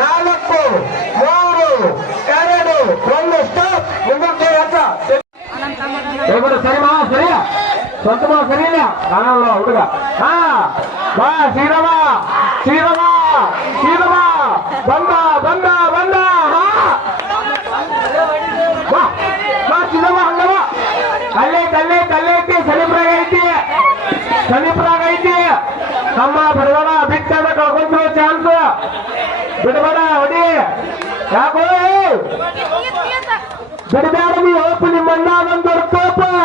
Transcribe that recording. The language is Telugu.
ನಾಲ್ಕು మూడు ఎరడు రెండు ಸ್ಟಾಪ್ ಮುಂದಕ್ಕೆ ಸರಿಮಾ సొంతమా సరేనా నాన్నలో అవుడుగా బా శ్రీరమా శ్రీరమా శ్రీరమా బందా బందా బందా తల్లే తల్లే తల్లే అయితే అయితే సనిప్రాగ అయితే అమ్మ పడవడా బిగ్ కనుక chance. Jadi mana? Odi. Ya boleh. Jadi biar gue punya menangan berkopa.